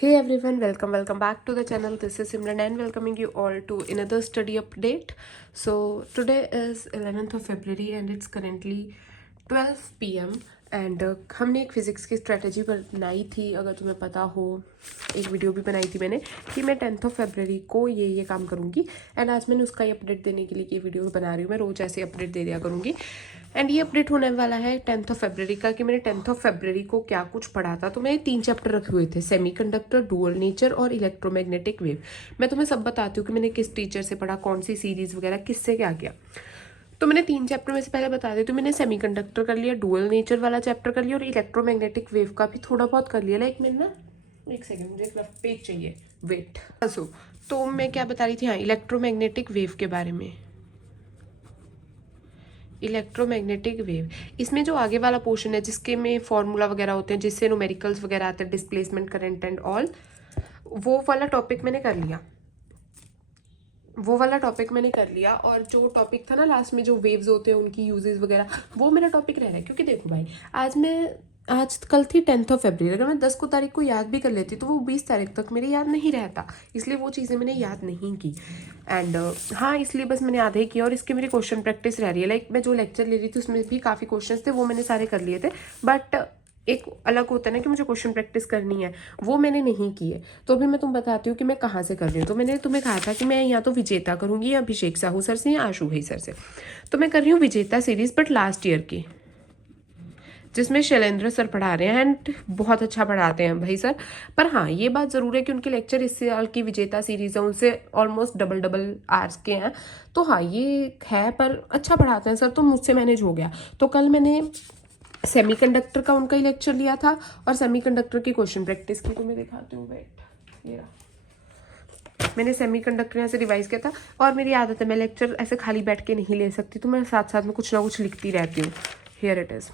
Hey everyone, welcome back to the channel. This is Simran and welcoming you all to another study update. So today is 11th of February and it's currently 12 p.m. And हमने एक physics की strategy बनाई थी, अगर तुम्हें पता हो, एक वीडियो भी बनाई थी मैंने कि मैं 10th ऑफ फरवरी को ये काम करूँगी। एंड आज मैंने उसका ही अपडेट देने के लिए ये वीडियो बना रही हूँ। मैं रोज़ ऐसे अपडेट दे दिया करूँगी। एंड ये अपडेट होने वाला है 10th ऑफ फरवरी का कि मैंने 10th ऑफ फरवरी को क्या कुछ पढ़ा था। तो मैंने 3 चैप्टर रखे हुए थे, सेमीकंडक्टर, डुअल नेचर और इलेक्ट्रोमैग्नेटिक वेव। मैं तुम्हें सब बताती हूँ कि मैंने किस टीचर से पढ़ा, कौन सी सीरीज़ वगैरह, किससे क्या किया। तो मैंने 3 चैप्टर में से पहले बता दी, तो मैंने सेमीकंडक्टर कर लिया, डुअल नेचर वाला चैप्टर कर लिया और इलेक्ट्रोमैग्नेटिक वेव का भी थोड़ा बहुत कर लिया। लाइक मैंने ना, एक सेकेंड, मुझे एक रफ पेज चाहिए, वेट। तो मैं क्या बता रही थी, हाँ, इलेक्ट्रोमैग्नेटिक वेव के बारे में। इलेक्ट्रोमैग्नेटिक वेव, इसमें जो आगे वाला पोर्शन है जिसके में फॉर्मूला वगैरह होते हैं, जिससे न्यूमेरिकल्स वगैरह आते हैं, डिस्प्लेसमेंट, करंट एंड ऑल, वो वाला टॉपिक मैंने कर लिया। और जो टॉपिक था ना लास्ट में, जो वेव्स होते हैं उनकी यूजेस वगैरह, वो मेरा टॉपिक रह रहा है। क्योंकि देखो भाई, आज कल थी 10th ऑफ फरवरी, अगर मैं 10 को तारीख को याद भी कर लेती तो वो 20 तारीख तक मेरे याद नहीं रहता, इसलिए वो चीज़ें मैंने याद नहीं की। एंड हाँ, इसलिए बस मैंने आधे ही किया और इसकी मेरी क्वेश्चन प्रैक्टिस रह रही है। लाइक मैं जो लेक्चर ले रही थी उसमें भी काफ़ी क्वेश्चन थे, वो मैंने सारे कर लिए थे, बट एक अलग होता है ना कि मुझे क्वेश्चन प्रैक्टिस करनी है, वो मैंने नहीं की है। तो अभी मैं तुम्हें बताती हूँ कि मैं कहाँ से कर रही हूँ। तो मैंने तुम्हें कहा था कि मैं या तो विजेता करूँगी या अभिषेक साहू सर से या आशु भाई सर से। तो मैं कर रही हूँ विजेता सीरीज, बट लास्ट ईयर की, जिसमें शैलेंद्र सर पढ़ा रहे हैं एंड बहुत अच्छा पढ़ाते हैं भाई सर। पर हाँ, ये बात ज़रूर है कि उनके लेक्चर इस साल की विजेता सीरीज़ है उनसे ऑलमोस्ट डबल आवर्स के हैं। तो हाँ, ये है, पर अच्छा पढ़ाते हैं सर, तो मुझसे मैनेज हो गया। तो कल मैंने सेमीकंडक्टर का उनका ही लेक्चर लिया था और सेमीकंडक्टर की क्वेश्चन प्रैक्टिस की। तो मैं दिखाती हूँ, वेट, ये रहा। मैंने सेमीकंडक्टर यहाँ से रिवाइज किया था और मेरी आदत है, मैं लेक्चर ऐसे खाली बैठ के नहीं ले सकती, तो मैं साथ साथ में कुछ ना कुछ लिखती रहती हूँ। Here it is.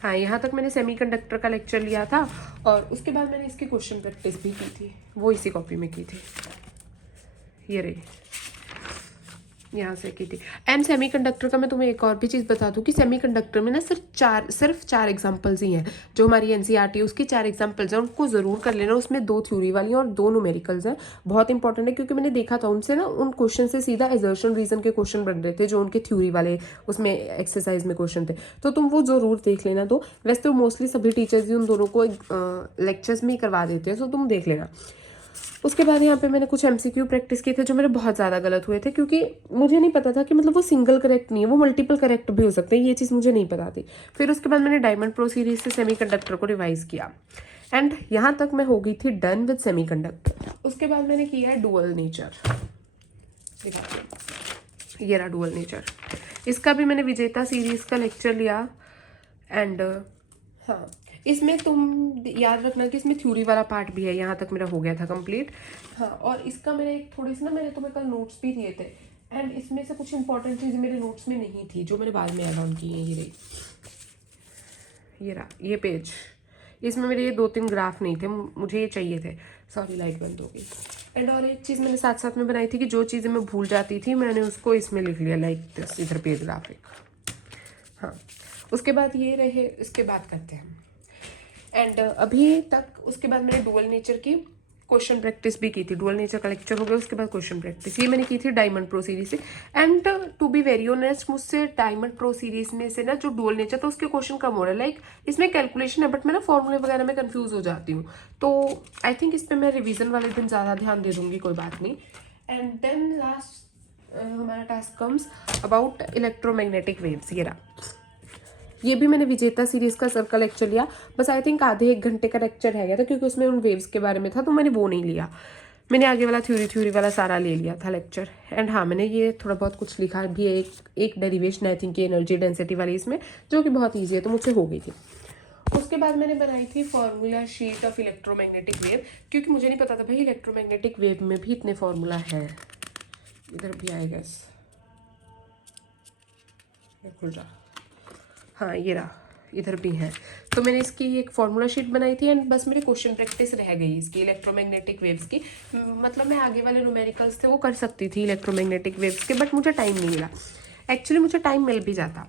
हाँ, यहाँ तक मैंने सेमीकंडक्टर का लेक्चर लिया था और उसके बाद मैंने इसकी क्वेश्चन प्रैक्टिस भी की थी, वो इसी कॉपी में की थी। ये रही, यहाँ से की थी। एंड सेमीकंडक्टर का मैं तुम्हें एक और भी चीज़ बता दूँ कि सेमीकंडक्टर में ना सिर्फ चार एग्जांपल्स ही हैं। जो हमारी एनसीईआरटी है उसकी 4 एग्जांपल्स हैं, उनको ज़रूर कर लेना। उसमें 2 थ्योरी वाली और 2 न्यूमेरिकल्स हैं। बहुत इंपॉर्टेंट है, क्योंकि मैंने देखा था उनसे ना, उन क्वेश्चन से सीधा एजर्शन रीजन के क्वेश्चन बन रहे थे, जो उनके थ्योरी वाले उसमें एक्सरसाइज में क्वेश्चन थे। तो तुम वो ज़रूर देख लेना। तो वैसे तो मोस्टली सभी टीचर्स ही उन दोनों को लेक्चर्स में ही करवा देते हैं, तो तुम देख लेना। उसके बाद यहाँ पे मैंने कुछ एमसीक्यू प्रैक्टिस किए थे जो मेरे बहुत ज़्यादा गलत हुए थे, क्योंकि मुझे नहीं पता था कि मतलब वो सिंगल करेक्ट नहीं है, वो मल्टीपल करेक्ट भी हो सकते हैं, ये चीज़ मुझे नहीं पता थी। फिर उसके बाद मैंने डायमंड प्रो सीरीज से सेमीकंडक्टर को रिवाइज किया एंड यहाँ तक मैं हो गई थी डन विद सेमीकंडक्टर। उसके बाद मैंने किया है डुअल नेचर, ये रहा डुअल नेचर। इसका भी मैंने विजेता सीरीज का लेक्चर लिया एंड हाँ, इसमें तुम याद रखना कि इसमें थ्योरी वाला पार्ट भी है। यहाँ तक मेरा हो गया था कंप्लीट। हाँ, और इसका मैंने एक थोड़ी सी ना, मैंने तुम्हें कल नोट्स भी दिए थे एंड इसमें से कुछ इंपॉर्टेंट चीज़ें मेरे नोट्स में नहीं थी, जो मैंने बाद में ऐड ऑन की हैं। ये रही, ये रहा ये पेज। इसमें मेरे ये 2-3 ग्राफ नहीं थे, मुझे ये चाहिए थे। सॉरी, लाइट बंद हो गई। एंड और एक चीज़ मैंने साथ साथ में बनाई थी कि जो चीज़ें मैं भूल जाती थी मैंने उसको इसमें लिख लिया, लाइक दिस, इधर पेज ग्राफिक। हाँ, उसके बाद ये रहे, इसके बाद करते हैं। एंड अभी तक उसके बाद मैंने डुअल नेचर की क्वेश्चन प्रैक्टिस भी की थी। डुअल नेचर का लेक्चर हो गया, उसके बाद क्वेश्चन प्रैक्टिस ये मैंने की थी डायमंड प्रो सीरीज से। And to be very honest, मुझसे डायमंड प्रो सीरीज में से ना जो डुअल नेचर था उसके क्वेश्चन कम हो रहा है। लाइक इसमें कैलकुलेशन है, बट मैं ना फॉर्मूले वगैरह में कंफ्यूज हो जाती हूँ। तो आई थिंक इस पर मैं रिविजन वाले दिन ज़्यादा ध्यान दे दूंगी, कोई बात नहीं। एंड देन लास्ट हमारा task comes about electromagnetic waves. ये भी मैंने विजेता सीरीज का सर का लेक्चर लिया, बस आई थिंक आधे 1 घंटे का लेक्चर रह गया था, क्योंकि उसमें उन वेव्स के बारे में था, तो मैंने वो नहीं लिया। मैंने आगे वाला थ्योरी वाला सारा ले लिया था लेक्चर। एंड हाँ, मैंने ये थोड़ा बहुत कुछ लिखा भी है, एक derivation I think energy density वाली इसमें, जो कि बहुत ईजी है, तो मुझसे हो गई थी। उसके बाद मैंने बनाई थी formula sheet of electromagnetic wave, क्योंकि मुझे नहीं पता था भाई इलेक्ट्रोमैग्नेटिक वेव में भी इतने फॉर्मूला है। इधर भी आएगा, खुल जा, हाँ ये रहा, इधर भी है। तो मैंने इसकी एक फॉर्मूला शीट बनाई थी एंड बस मेरी क्वेश्चन प्रैक्टिस रह गई इसकी इलेक्ट्रोमैग्नेटिक वेव्स की। मतलब मैं आगे वाले न्यूमेरिकल्स थे वो कर सकती थी इलेक्ट्रोमैग्नेटिक वेव्स के, बट मुझे टाइम नहीं मिला। एक्चुअली मुझे टाइम मिल भी जाता,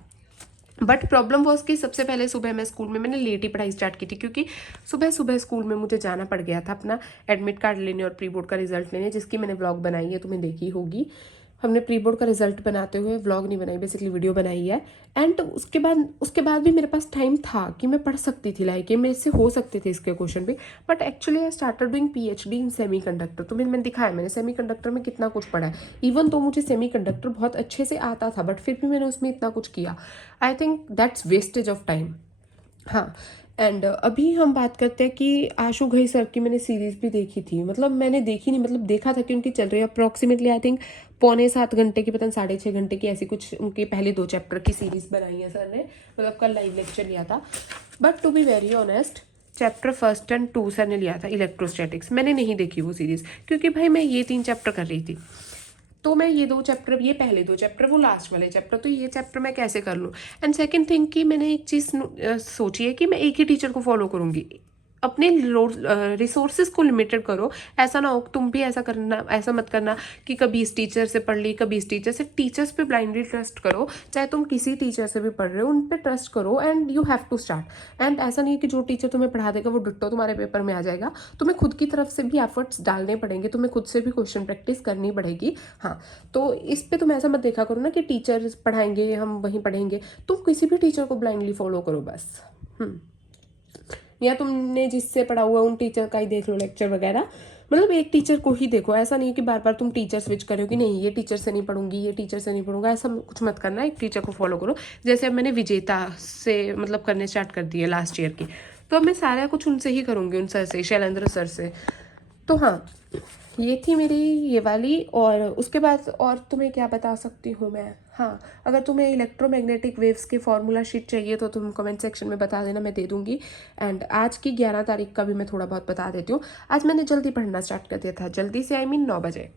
बट प्रॉब्लम वॉज कि सबसे पहले सुबह मैं स्कूल में मैंने लेट ही पढ़ाई स्टार्ट की थी, क्योंकि सुबह सुबह स्कूल में मुझे जाना पड़ गया था अपना एडमिट कार्ड लेने और प्री बोर्ड का रिजल्ट लेने, जिसकी मैंने व्लॉग बनाई है, तुम्हें देखी होगी। हमने प्री बोर्ड का रिजल्ट बनाते हुए व्लॉग नहीं बनाई, बेसिकली वीडियो बनाई है। एंड उसके बाद भी मेरे पास टाइम था कि मैं पढ़ सकती थी, लाइक ये मेरे से हो सकते थे इसके क्वेश्चन भी। But actually I started doing PhD in semi conductor. तो मैंने दिखाया मैंने सेमी कंडक्टर में कितना कुछ पढ़ा है। इवन तो मुझे सेमी कंडक्टर बहुत अच्छे से आता था, बट फिर भी मैंने उसमें इतना कुछ किया। I think that's wastage of time. हाँ, एंड अभी हम बात करते हैं कि आशु घई सर की मैंने सीरीज़ भी देखी थी, मतलब मैंने देखी नहीं, मतलब देखा था कि उनकी चल रही है अप्रॉक्सीमेटली आई थिंक 6.25 घंटे की, पता नहीं 6.5 घंटे की, ऐसी कुछ उनके पहले 2 चैप्टर की सीरीज़ बनाई है सर ने, मतलब कल लाइव लेक्चर लिया था। But to be very honest, chapter 1 and 2 sir ने लिया था इलेक्ट्रोस्टैटिक्स, मैंने नहीं देखी वो सीरीज़, क्योंकि भाई मैं ये 3 चैप्टर कर रही थी। तो मैं ये 2 चैप्टर, ये पहले 2 चैप्टर, वो लास्ट वाले चैप्टर, तो ये चैप्टर मैं कैसे कर लूँ। एंड सेकंड थिंग कि मैंने एक चीज़ सोची है कि मैं एक ही टीचर को फॉलो करूँगी। अपने रिसोर्सेज को लिमिटेड करो। ऐसा ना हो तुम भी ऐसा करना, ऐसा मत करना कि कभी इस टीचर से पढ़ ली, कभी इस टीचर से। टीचर्स पे ब्लाइंडली ट्रस्ट करो, चाहे तुम किसी टीचर से भी पढ़ रहे हो, उन पे ट्रस्ट करो। And you have to start. And ऐसा नहीं है कि जो टीचर तुम्हें पढ़ा देगा वो डिट्टो तुम्हारे पेपर में आ जाएगा। तुम्हें खुद की तरफ से भी एफर्ट्स डालने पड़ेंगे, तुम्हें खुद से भी क्वेश्चन प्रैक्टिस करनी पड़ेगी। हाँ, तो इस पे तुम ऐसा मत देखा करो ना कि टीचर पढ़ाएंगे हम वहीं पढ़ेंगे। तुम किसी भी टीचर को ब्लाइंडली फॉलो करो बस। या तुमने जिससे पढ़ा हुआ उन टीचर का ही देख लो लेक्चर वगैरह, मतलब एक टीचर को ही देखो। ऐसा नहीं है कि बार बार तुम टीचर स्विच करो कि नहीं ये टीचर से नहीं पढ़ूंगी, ये टीचर से नहीं पढ़ूंगा, ऐसा कुछ मत करना। एक टीचर को फॉलो करो। जैसे अब मैंने विजेता से मतलब करने स्टार्ट कर दिए लास्ट ईयर की, तो अब मैं सारा कुछ उनसे ही करूँगी, उन सर से, शैलेंद्र सर से। तो हाँ, ये थी मेरी ये वाली। और उसके बाद और तुम्हें क्या बता सकती हूँ मैं। हाँ, अगर तुम्हें इलेक्ट्रोमैग्नेटिक वेव्स की फार्मूला शीट चाहिए तो तुम कमेंट सेक्शन में बता देना, मैं दे दूँगी। एंड आज की 11 तारीख का भी मैं थोड़ा बहुत बता देती हूँ। आज मैंने जल्दी पढ़ना स्टार्ट कर दिया था, जल्दी से आई मीन 9 बजे।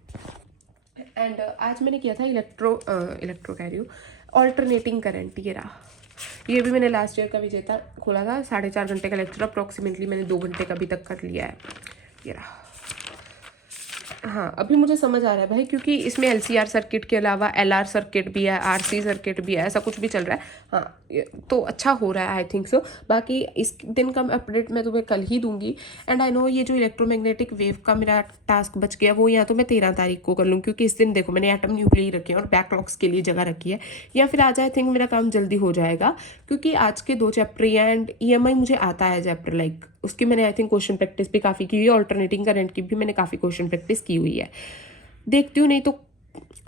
एंड आज मैंने किया था इलेक्ट्रो कह रही हूँ, ऑल्टरनेटिंग करंट। ये रहा, ये भी मैंने लास्ट ईयर का विजेता खोला था। 4.5 घंटे का लेक्चर, अप्रॉक्सीमेटली मैंने 2 घंटे का अभी तक कर लिया है। ये रहा। हाँ, अभी मुझे समझ आ रहा है भाई, क्योंकि इसमें LCR सर्किट के अलावा LR सर्किट भी है, RC सर्किट भी है, ऐसा कुछ भी चल रहा है। हाँ, तो अच्छा हो रहा है आई थिंक सो। बाकी इस दिन का अपडेट मैं तुम्हें कल ही दूंगी। एंड आई नो ये जो इलेक्ट्रोमैग्नेटिक वेव का मेरा टास्क बच गया वो या तो मैं 13 तारीख को कर लूँ, क्योंकि इस दिन देखो मैंने एटम न्यूक्लियर रखे हैं और बैकलॉग्स के लिए जगह रखी है, या फिर आज आई थिंक मेरा काम जल्दी हो जाएगा, क्योंकि आज के 2 चैप्टर एंड EMI मुझे आता है चैप्टर, लाइक उसकी मैंने आई थिंक क्वेश्चन प्रैक्टिस भी काफ़ी की हुई है। ऑल्टरनेटिंग करंट की भी मैंने काफ़ी क्वेश्चन प्रैक्टिस की हुई है। देखती हूँ, नहीं तो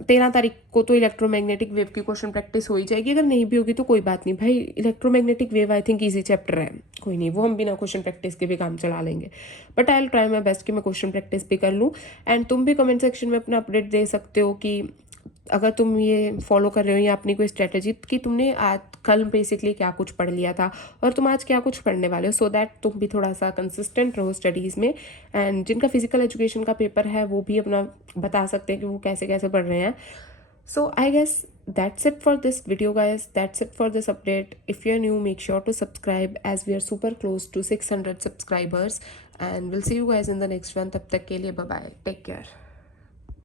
13 तारीख को तो इलेक्ट्रोमैग्नेटिक वेव की क्वेश्चन प्रैक्टिस हो ही जाएगी। अगर नहीं भी होगी तो कोई बात नहीं भाई, electromagnetic wave I think easy chapter है, कोई नहीं, वो हम बिना क्वेश्चन प्रैक्टिस के भी काम चला लेंगे। But I will try my best कि मैं क्वेश्चन प्रैक्टिस भी कर लूँ। एंड तुम भी कमेंट सेक्शन में अपना अपडेट दे सकते हो कि अगर तुम ये फॉलो कर रहे हो या अपनी कोई स्ट्रेटेजी, कि तुमने आज कल बेसिकली क्या कुछ पढ़ लिया था और तुम आज क्या कुछ पढ़ने वाले हो, सो दैट तुम भी थोड़ा सा कंसिस्टेंट रहो स्टडीज़ में। एंड जिनका फिजिकल एजुकेशन का पेपर है वो भी अपना बता सकते हैं कि वो कैसे कैसे पढ़ रहे हैं। So I guess that's it for this video guys, that's it for this update. If you're new, make sure to subscribe as we are super close to 600 subscribers, and we'll see you guys in the next one. Tab tak ke liye bye bye, take care.